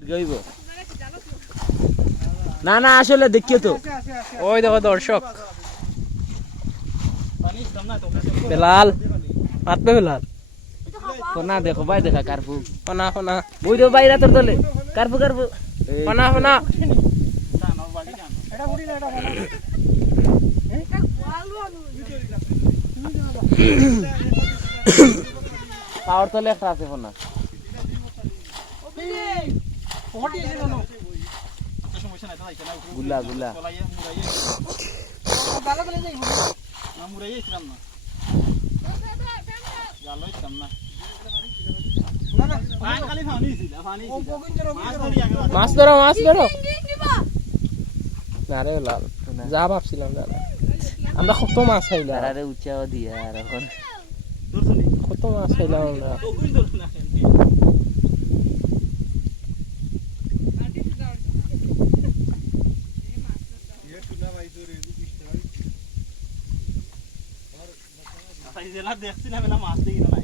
গাইব না না আসলে দেখিও তো ওই দেখো দর্শক বেলাল মাতবে বেলাল কোনা দেখো ভাই দেখা কারফু ফোনা ফোনা বই দো বাইরা তোর দলে কারফু কারফু ফোনা ফোনা পাওয়ার তলে একটা আছে ফোনা গুলা গুলা মাছ ধরো মাছ ধরো না রে লাল যা ভাবছিলাম দাদা আমরা কত মাছ খাইলাম আরে উচ্চাও দিয়া আর এখন কত মাছ খাইলাম আমরা দেখছি না মাছ দেখি না